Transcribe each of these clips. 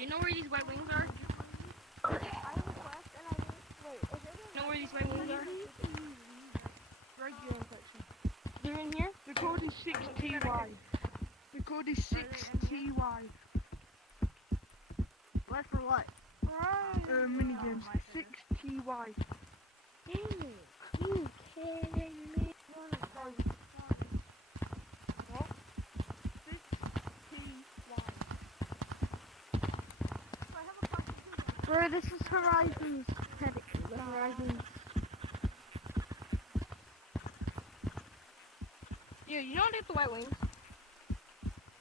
Do you know where these white wings are? I have a quest and I need. Wait, is it Know where these white wings are? Regular section. They're in here. The code is 6TY. The code is 6TY. what for what? Mini games. 6TY. Dang it. You kidding me? Bro, this is Horizons. Horizons. Yeah, you know how to get the white wings?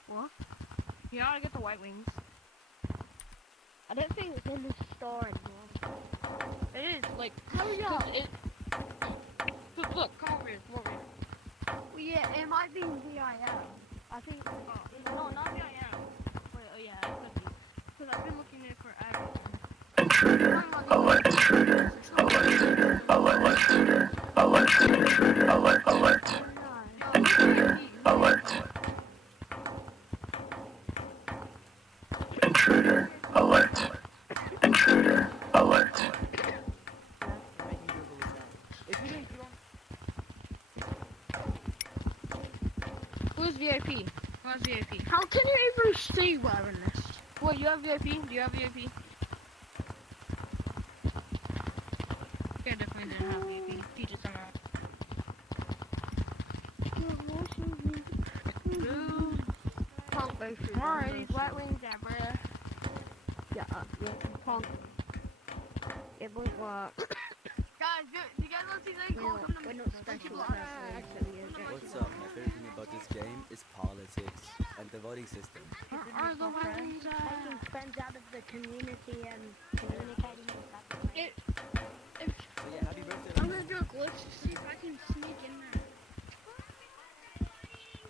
What? You know how to get the white wings? I don't think it's in the store anymore. It is, like, Hurry up. Look, come over here, come over here. Well, yeah, it might be VIM. I think. No, not VIM. Wait, oh yeah, it could be. Because I've been looking at it forever. Intruder, alert, intruder, alert, alert, alert, alert, alert, intruder, alert, intruder, alert, intruder, alert. Who's VIP? Who has VIP? How can you even see wearing this? What, you have VIP? Do you have VIP? Yeah, definitely didn't have VIP. Teach us something. Can't go through. Alright, these white wings there, bruh. Yeah, can't. It won't work. Guys, do you guys want to see something cool? Come to We're not special actually. What's up? My favorite thing about this game is politics and the voting system. the white wings Taking friends out of the community and communicating with that. So yeah, happy birthday. I'm gonna do a glitch to see if I can sneak in there.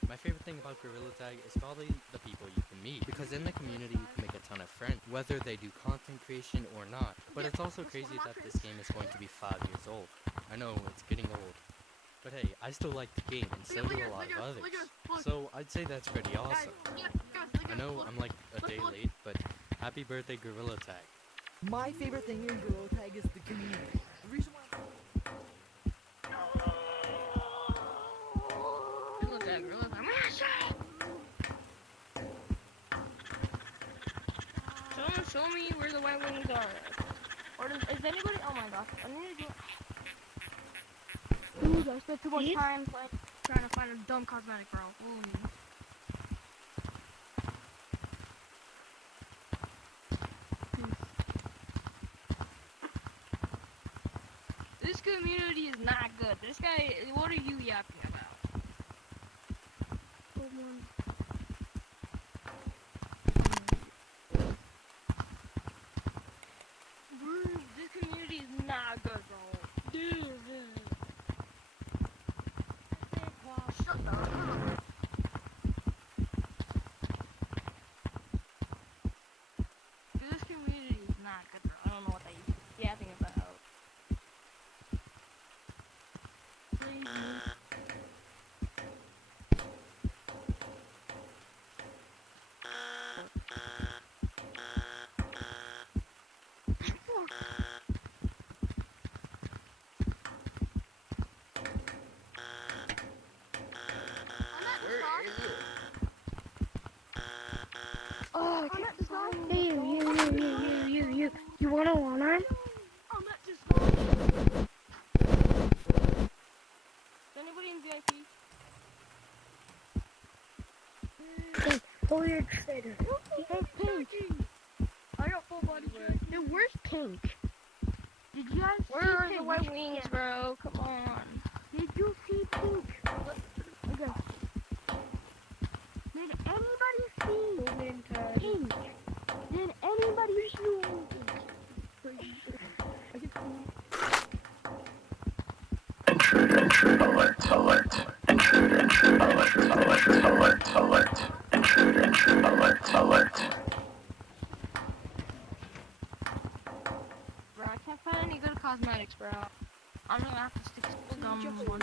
My favorite thing about Gorilla Tag is probably the people you can meet, because in the community you can make a ton of friends, whether they do content creation or not. But it's also crazy that this game is going to be 5 years old. I know, it's getting old. But hey, I still like the game, and so do a lot of others. So I'd say that's pretty awesome. I know I'm like a day late, but happy birthday Gorilla Tag. My favorite thing in Gorilla Tag is the community. The reason why Show me where the white wings are. Or is anybody? Oh my gosh, I need to do. Ooh, I spent too much time trying to find a dumb cosmetic, bro. Ooh. This community is not good. This guy, what are you yapping about? Dude, this community is not good, bro. Dude. Shut up. Dude, this community is not good, bro. I don't know what they yapping about. Oh, okay. Hey, you wanna one on? I'm not just. Is anybody in VIP? Hey, oh, you're trader. Hey, Pink. I got full body check. Dude, where's Pink? Did you guys Where see are Pink? the white wings, bro? Come on. Did you see Pink? Okay. Did anybody see Pink? Did anybody see Intruder, alert, alert, intruder, alert, alert, alert, alert, intruder, alert, alert. Bro, I can't find any good cosmetics, bro. I'm gonna have to stick to gum one.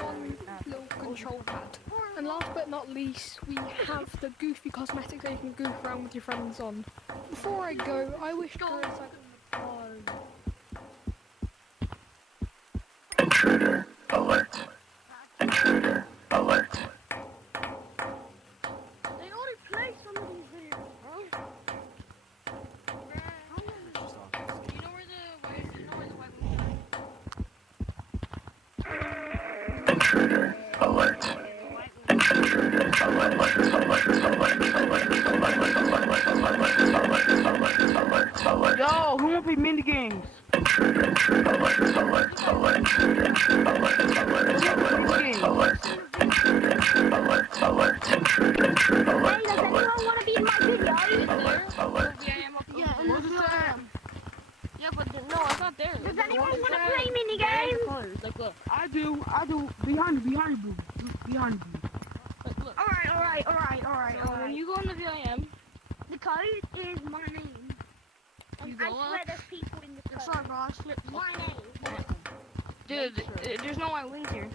low control pad. And last but not least, we have the Goofy cosmetics that you can goof around with your friends on. Before I go, I wish girls had Intruder alert. Intruder alert. They already play some of these videos, bro. You know where the white ones are? Intruder alert. Intruder alert. Alert. Yo, who won't play mini games? Intruder alert. Intruder alert. Hey, does anyone want to be in my video? Yeah, What's the time? yeah, but no, it's not there. Does anyone want to play mini games? Like, look. I do. Behind you. Behind you. Look, look. Alright. So when you go in the VIM, The code is my name. you I go swear up. there's people in the code. Sorry, bro. I slipped. My name. Dude, there's no white wings here.